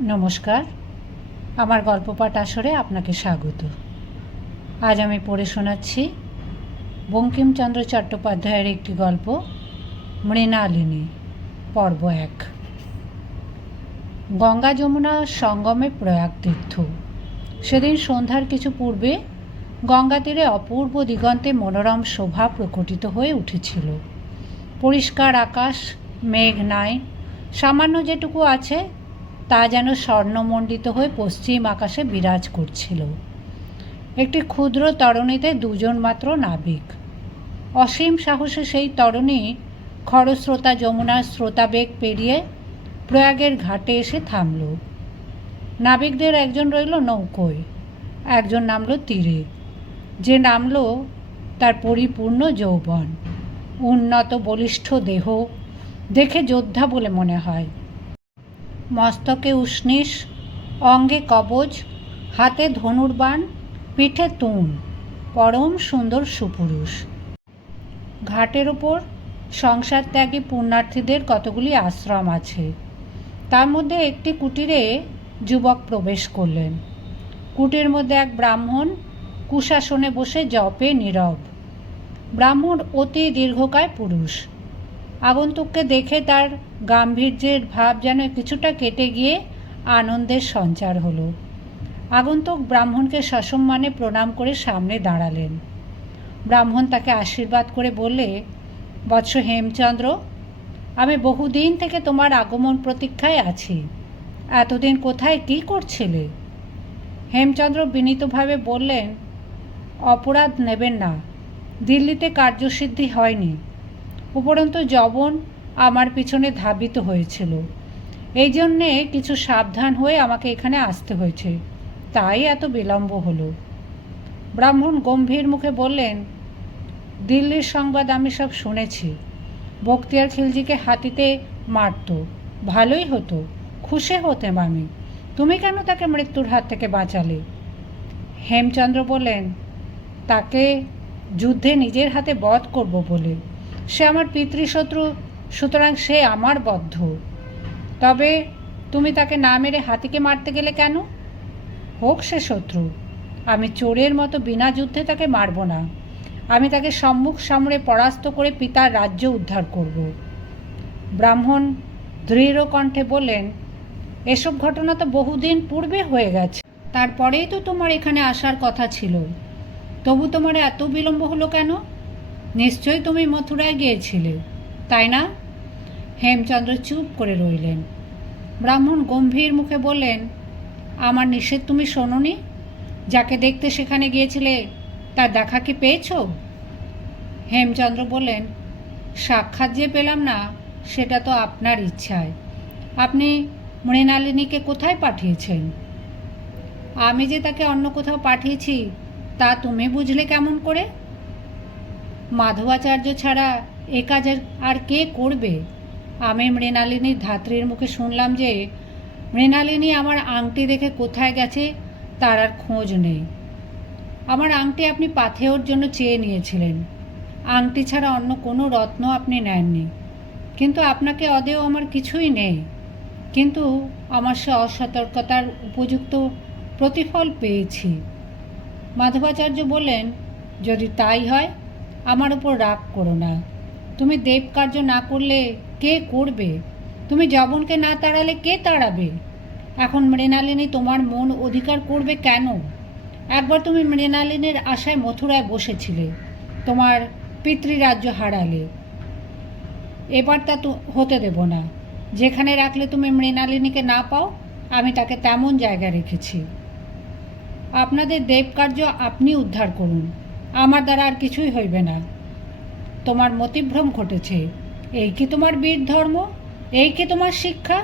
নমস্কার। আমার গল্প পাঠ আসরে আপনাকে স্বাগত। আজ আমি পড়ে শোনাচ্ছি বঙ্কিমচন্দ্র চট্টোপাধ্যায়ের একটি গল্প, মৃণালিনী, পর্ব এক। গঙ্গা যমুনা সঙ্গমে প্রয়াগ তীর্থ। সেদিন সন্ধ্যার কিছু পূর্বে গঙ্গা তীরে অপূর্ব দিগন্তে মনোরম শোভা প্রকটিত হয়ে উঠেছিল। পরিষ্কার আকাশ, মেঘ নাই, সামান্য যেটুকু আছে তা যেন স্বর্ণমণ্ডিত হয়ে পশ্চিম আকাশে বিরাজ করছিল। একটি ক্ষুদ্র তরণীতে দুজন মাত্র নাবিক। অসীম সাহসে সেই তরণী খরস্রোতা যমুনার স্রোতাবেগ পেরিয়ে প্রয়াগের ঘাটে এসে থামল। নাবিকদের একজন রইল নৌকোয়, একজন নামলো তীরে। যে নামল তার পরিপূর্ণ যৌবন, উন্নত বলিষ্ঠ দেহ, দেখে যোদ্ধা বলে মনে হয়। মস্তকে উষ্ণিস অঙ্গে কবচ হাতে ধনুর্বাণ পিঠে তুন, পরম সুন্দর সুপুরুষ। ঘাটের ওপর সংসার ত্যাগী পুণ্যার্থীদের কতগুলি আশ্রম আছে, তার মধ্যে একটি কুটিরে যুবক প্রবেশ করলেন। কুটির মধ্যে এক ব্রাহ্মণ কুশাসনে বসে জপে নীরব। ব্রাহ্মণ অতি দীর্ঘকায় পুরুষ। আগন্তুককে দেখে তার গাম্ভীর্যের ভাব যেন কিছুটা কেটে গিয়ে আনন্দের সঞ্চার হলো। আগন্তুক ব্রাহ্মণকে সসম্মানে প্রণাম করে সামনে দাঁড়ালেন। ব্রাহ্মণ তাকে আশীর্বাদ করে বললে, বৎস হেমচন্দ্র, আমি বহুদিন থেকে তোমার আগমন প্রতীক্ষায় আছি। এতদিন কোথায় কী করছিলে? হেমচন্দ্র বিনীতভাবে বললেন, অপরাধ নেবেন না। দিল্লিতে কার্যসিদ্ধি হয়নি। উপরন্তু জবন আমার পিছনে ধাবিত হয়েছিল। এই জন্যে কিছু সাবধান হয়ে আমাকে এখানে আসতে হয়েছে। তাই এত বিলম্ব হলো। ব্রাহ্মণ গম্ভীর মুখে বললেন, দিল্লির সংবাদ আমি সব শুনেছি। বক্তিয়ার খিলজিকে হাতিতে মারত। ভালোই হতো, খুশি হতেম আমি। তুমি কেন তাকে মৃত্যুর হাত থেকে বাঁচালে? হেমচন্দ্র বললেন, তাকে যুদ্ধে নিজের হাতে বধ করব বলে। সে আমার পিতৃশত্রু, সুতরাং সে আমার বদ্ধ। তবে তুমি তাকে না মেরে হাতিকে মারতে গেলে কেন? হোক সে শত্রু, আমি চোরের মতো বিনা যুদ্ধে তাকে মারব না। আমি তাকে সম্মুখ সামনে পরাস্ত করে পিতার রাজ্য উদ্ধার করব। ব্রাহ্মণ দৃঢ় কণ্ঠে বললেন, এসব ঘটনা তো বহুদিন পূর্বে হয়ে গেছে। তারপরেই তো তোমার এখানে আসার কথা ছিল। তবু তোমার এত বিলম্ব হলো কেন? নিশ্চয়ই তুমি মথুরায় গিয়েছিলে, তাই না? হেমচন্দ্র চুপ করে রইলেন। ব্রাহ্মণ গম্ভীর মুখে বললেন, আমার নিষেধ তুমি শোনোনি? যাকে দেখতে সেখানে গিয়েছিলে, তার দেখা কি পেয়েছ? হেমচন্দ্র বললেন, সাক্ষাৎ যে পেলাম না, সেটা তো আপনার ইচ্ছায়। আপনি মৃণালিনীকে কোথায় পাঠিয়েছেন? আমি যে তাকে অন্য কোথাও পাঠিয়েছি, তা তুমি বুঝলে কেমন করে? মাধবাচার্য ছাড়া এ কাজের আর কে করবে? আমি মৃণালিনীর ধাত্রীর মুখে শুনলাম যে, মৃণালিনী আমার আংটি দেখে কোথায় গেছে তার আর খোঁজ নেই। আমার আংটি আপনি পাথেওর জন্য চেয়ে নিয়েছিলেন। আংটি ছাড়া অন্য কোনো রত্ন আপনি নেননি। কিন্তু আপনাকে অদেও আমার কিছুই নেই। কিন্তু আমার সে অসতর্কতার উপযুক্ত প্রতিফল পেয়েছি। মাধবাচার্য বললেন, যদি তাই হয় আমার উপর রাগ করো না। তুমি দেব কার্য না করলে কে করবে? তুমি জবনকে না তাড়ালে কে তাড়াবে? এখন মৃণালিনী তোমার মন অধিকার করবে কেন? একবার তুমি মৃণালিনীর আশায় মথুরায় বসেছিলে, তোমার পিতৃরাজ্য হারালে। এবার তা তো হতে দেব না। যেখানে রাখলে তুমি মৃণালিনীকে না পাও, আমি তাকে তেমন জায়গা রেখেছি। আপনাদের দেবকার্য আপনি উদ্ধার করুন। আমার দ্বারা আর কিছুই হইবে না। তোমার মতিভ্রম ঘটেছে। এই কি তোমার বীর ধর্ম? এই কি তোমার শিক্ষা?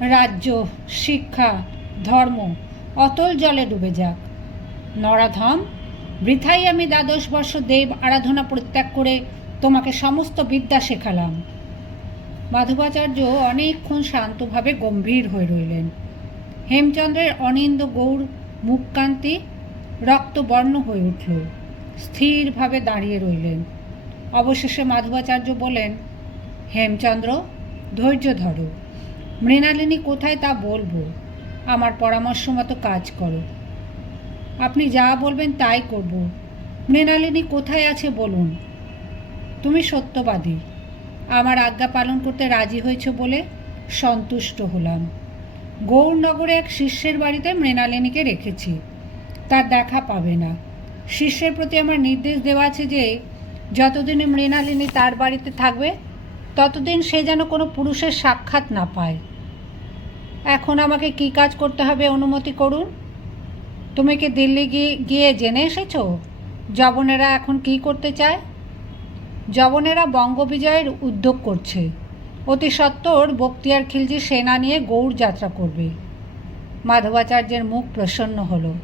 রাজ্য, শিক্ষা, ধর্ম, অতল জলে ডুবে যাক। নরাধম, বৃথাই আমি দ্বাদশ বর্ষ দেব আরাধনা পরিত্যাগ করে তোমাকে সমস্ত বিদ্যা শেখালাম। মাধবাচার্য অনেকক্ষণ শান্তভাবে গম্ভীর হয়ে রইলেন। হেমচন্দ্রের অনিন্দ গৌর, মুখকান্তি রক্তবর্ণ হয়ে উঠল। স্থিরভাবে দাঁড়িয়ে রইলেন। অবশেষে মাধবাচার্য বলেন হেমচন্দ্র, ধৈর্য ধরো। মৃণালিনী কোথায় তা বলব? আমার পরামর্শ মতো কাজ করো। আপনি যা বলবেন তাই করব। মৃণালিনী কোথায় আছে বলুন। তুমি সত্যবাদী। আমার আজ্ঞা পালন করতে রাজি হয়েছ বলে সন্তুষ্ট হলাম। গৌরনগরে এক শিষ্যের বাড়িতে মৃণালিনীকে রেখেছি। দেখা পাবে না। শিষ্যের প্রতি আমার নির্দেশ দেওয়া আছে যে, যতদিনে মৃণালিনী তার বাড়িতে থাকবে, ততদিন সে যেন কোনো পুরুষের সাক্ষাৎ না পায়। এখন আমাকে কি কাজ করতে হবে অনুমতি করুন? তুমি কি দিল্লি গিয়ে গিয়ে জেনে এসেছ? জবনেরা এখন কি করতে চায়? জবনেরা বঙ্গবিজয়ের উদ্যোগ করছে। অতি সত্বর বক্তিয়ার খিলজি সেনা নিয়ে গৌড় যাত্রা করবে। মাধবাচার্যের মুখ প্রসন্ন হলো।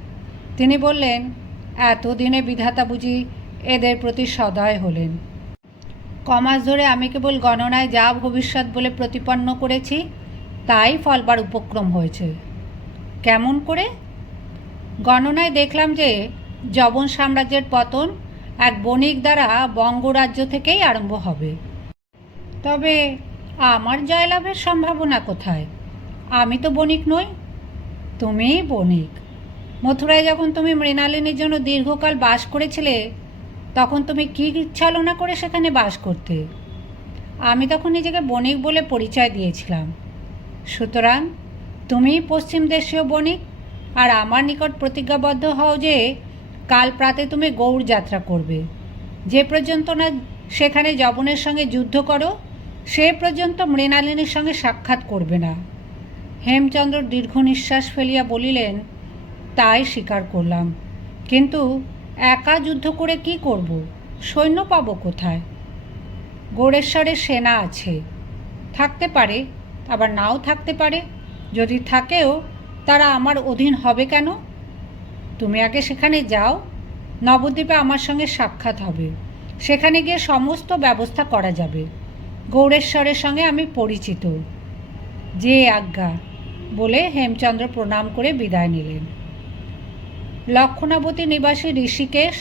তিনি বললেন, এতদিনে বিধাতা বুঝি এদের প্রতি সদয় হলেন। কমাস ধরে আমি কেবল গণনায় যা ভবিষ্যৎ বলে প্রতিপন্ন করেছি, তাই ফলবার উপক্রম হয়েছে। কেমন করে? গণনায় দেখলাম যে, যবন সাম্রাজ্যের পতন এক বণিক দ্বারা বঙ্গরাজ্য থেকেই আরম্ভ হবে। তবে আমার জয়লাভের সম্ভাবনা কোথায়? আমি তো বণিক নই, তুমিই বণিক। মথুরায় যখন তুমি মৃণালিনীর জন্য দীর্ঘকাল বাস করেছিলে, তখন তুমি কী ছলনা করে সেখানে বাস করতে? আমি তখন নিজেকে বণিক বলে পরিচয় দিয়েছিলাম। সুতরাং তুমি পশ্চিম দেশীয় বণিক, আর আমার নিকট প্রতিজ্ঞাবদ্ধ হও যে কাল প্রাতে তুমি গৌড় যাত্রা করবে। যে পর্যন্ত না সেখানে যবনের সঙ্গে যুদ্ধ করো, সে পর্যন্ত মৃণালিনীর সঙ্গে সাক্ষাৎ করবে না। হেমচন্দ্র দীর্ঘ নিঃশ্বাস ফেলিয়া বলিলেন তাই স্বীকার করলাম। কিন্তু একা যুদ্ধ করে কি করব? সৈন্য পাবো কোথায়? গোড়েশ্বরে সেনা আছে। থাকতে পারে, আবার নাও থাকতে পারে। যদি থাকেও, তারা আমার অধীন হবে কেন? তুমি আগে সেখানে যাও। নবদ্বীপে আমার সঙ্গে সাক্ষাৎ হবে। সেখানে গিয়ে সমস্ত ব্যবস্থা করা যাবে। গৌরেশ্বরের সঙ্গে আমি পরিচিত। যে আজ্ঞা বলে হেমচন্দ্র প্রণাম করে বিদায় নিলেন। লক্ষণাবতী নিবাসী ঋষিকেশ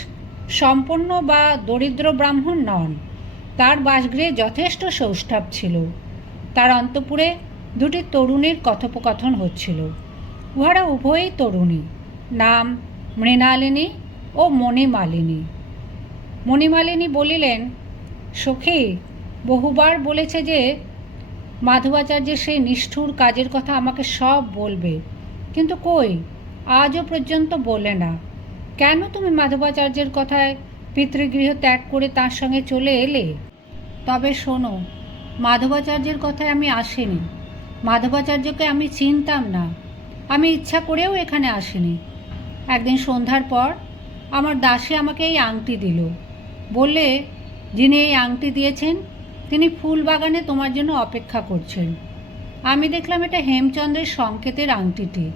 সম্পন্ন বা দরিদ্র ব্রাহ্মণ নন। তার বাসগৃহে যথেষ্ট সৌষ্ঠব ছিল। তার অন্তপুরে দুটি তরুণীর কথোপকথন হচ্ছিল। উহারা উভয়ই তরুণী। নাম মৃণালিনী ও মণিমালিনী। মণিমালিনী বলিলেন, সখী, বহুবার বলেছে যে মাধবাচার্যের সেই নিষ্ঠুর কাজের কথা আমাকে সব বলবে। কিন্তু কই? আজও পর্যন্ত বলে না। কেন তুমি মাধবাচার্যের কথায় পিতৃগৃহ ত্যাগ করে তার সঙ্গে চলে এলে? তবে শোনো, মাধবাচার্যের কথায় আমি আসিনি। মাধবাচার্যকে আমি চিনতাম না। আমি ইচ্ছা করেও এখানে আসিনি। একদিন সন্ধ্যার পর আমার দাসী আমাকে এই আংটি দিল। বললে, যিনি এই আংটি দিয়েছেন, তিনি ফুল বাগানে তোমার জন্য অপেক্ষা করছেন। আমি দেখলাম এটা হেমচন্দ্রের সংকেতের আংটিটি।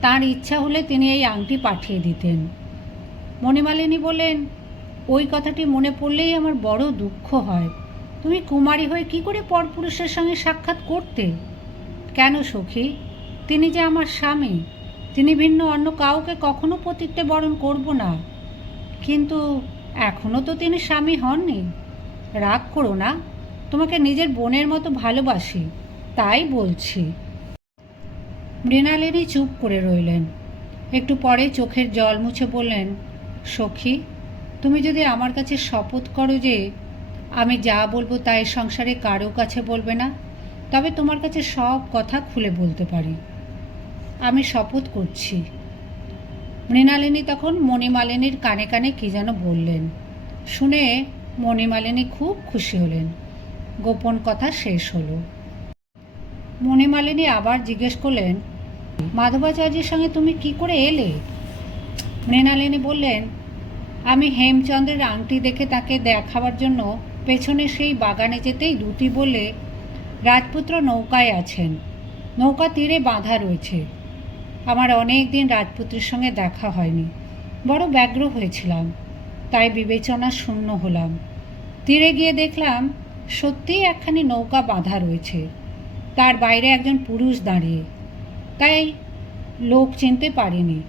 তার ইচ্ছা হলে তিনি এই আংটি পাঠিয়ে দিতেন। মণিমালিনী বললেন, ওই কথাটি মনে পড়লেই আমার বড় দুঃখ হয়। তুমি কুমারী হয়ে কি করে পরপুরুষের সঙ্গে সাক্ষাৎ করতে? কেন সখী? তিনি যে আমার স্বামী, তিনি ভিন্ন অন্য কাউকে কখনো পতিত্বে বরণ করব না। কিন্তু এখনও তো তিনি স্বামী হননি। রাগ করো না, তোমাকে নিজের বোনের মতো ভালোবাসি, তাই বলছি। মৃণালিনী চুপ করে রইলেন। একটু পরে চোখের জল মুছে বললেন, সখী, তুমি যদি আমার কাছে শপথ করো যে আমি যা বলব তাই সংসারে কারও কাছে বলবে না, তবে তোমার কাছে সব কথা খুলে বলতে পারি। আমি শপথ করছি। মৃণালিনী তখন মণিমালিনীর কানে কানে কী যেন বললেন। শুনে মণিমালিনী খুব খুশি হলেন। গোপন কথা শেষ হলো। মণিমালিনী আবার জিজ্ঞেস করলেন, মাধবাচার্যের সঙ্গে তুমি কি করে এলে? মৃণালিনী বললেন, আমি হেমচন্দ্রের আংটি দেখে তাকে দেখাবার জন্য পেছনে সেই বাগানে যেতেই দুটি বলে রাজপুত্র নৌকায় আছেন। নৌকা তীরে বাঁধা রয়েছে। আমার অনেক দিন রাজপুত্রের সঙ্গে দেখা হয়নি। বড় ব্যগ্র হয়েছিলাম, তাই বিবেচনা শূন্য হলাম। তীরে গিয়ে দেখলাম সত্যিই একখানি নৌকা বাঁধা রয়েছে। তার বাইরে একজন পুরুষ দাঁড়িয়ে। তাই লোক চিনতে পারিনি।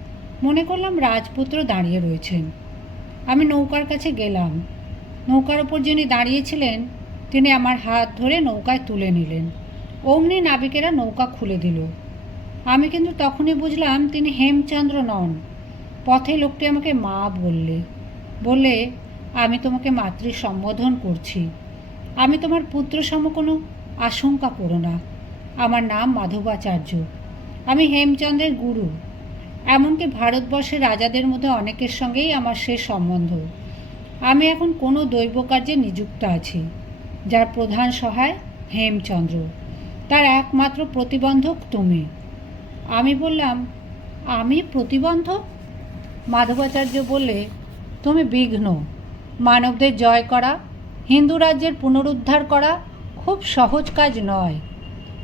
মনে করলাম রাজপুত্র দাঁড়িয়ে রয়েছেন। আমি নৌকার কাছে গেলাম। নৌকার ওপর যিনি দাঁড়িয়েছিলেন, তিনি আমার হাত ধরে নৌকায় তুলে নিলেন। অমনি নাবিকেরা নৌকা খুলে দিল। আমি কিন্তু তখনই বুঝলাম তিনি হেমচন্দ্র নন। পথে লোকটি আমাকে মা বললে। বলে আমি তোমাকে মাতৃ সম্বোধন করছি। আমি তোমার পুত্র সম কোনো আশঙ্কা করো না। আমার নাম মাধবাচার্য। আমি হেমচন্দ্রের গুরু। এমনকি ভারতবর্ষের রাজাদের মধ্যে অনেকের সঙ্গেই আমার শেষ সম্বন্ধ। আমি এখন কোনো দৈব কার্যে নিযুক্ত আছি, যার প্রধান সহায় হেমচন্দ্র। তার একমাত্র প্রতিবন্ধক তুমি। আমি বললাম, আমি প্রতিবন্ধক? মাধবাচার্য বললে, তুমি বিঘ্ন। মানবদের জয় করা, হিন্দু রাজ্যের পুনরুদ্ধার করা খুব সহজ কাজ নয়।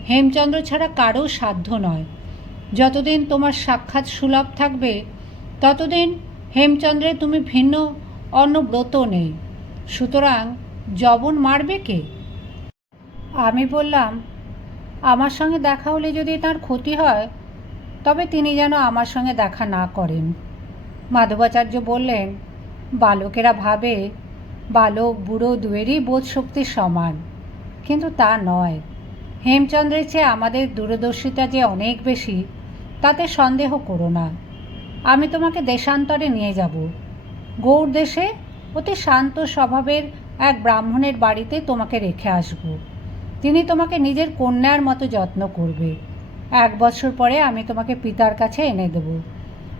হেমচন্দ্র ছাড়া কারও সাধ্য নয়। যতদিন তোমার সাক্ষাৎ সুলভ থাকবে, ততদিন হেমচন্দ্রে তুমি ভিন্ন অন্য ব্রত নেই। সুতরাং জবন মারবে কে? আমি বললাম, আমার সঙ্গে দেখা হলে যদি তার ক্ষতি হয়, তবে তিনি যেন আমার সঙ্গে দেখা না করেন। মাধবাচার্য বললেন, বালকেরা ভাবে বালক বুড়ো দুয়েরই বোধশক্তি সমান, কিন্তু তা নয়। হেমচন্দ্রের চেয়ে আমাদের দূরদর্শিতা যে অনেক বেশি, তাতে সন্দেহ করো না। আমি তোমাকে দেশান্তরে নিয়ে যাব। গৌড় দেশে অতি শান্ত স্বভাবের এক ব্রাহ্মণের বাড়িতে তোমাকে রেখে আসব। তিনি তোমাকে নিজের কন্যার মতো যত্ন করবে। এক বছর পরে আমি তোমাকে পিতার কাছে এনে দেব।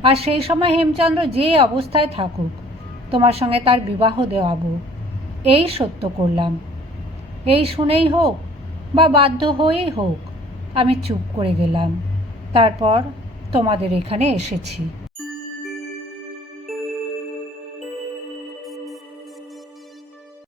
আর সেই সময় হেমচন্দ্র যে অবস্থায় থাকুক, তোমার সঙ্গে তার বিবাহ দেওয়াবো। এই সত্য করলাম। এই শুনেই হোক বা বাধ্য হয়েই হোক আমি চুপ করে গেলাম। তারপর তোমাদের এখানে এসেছি।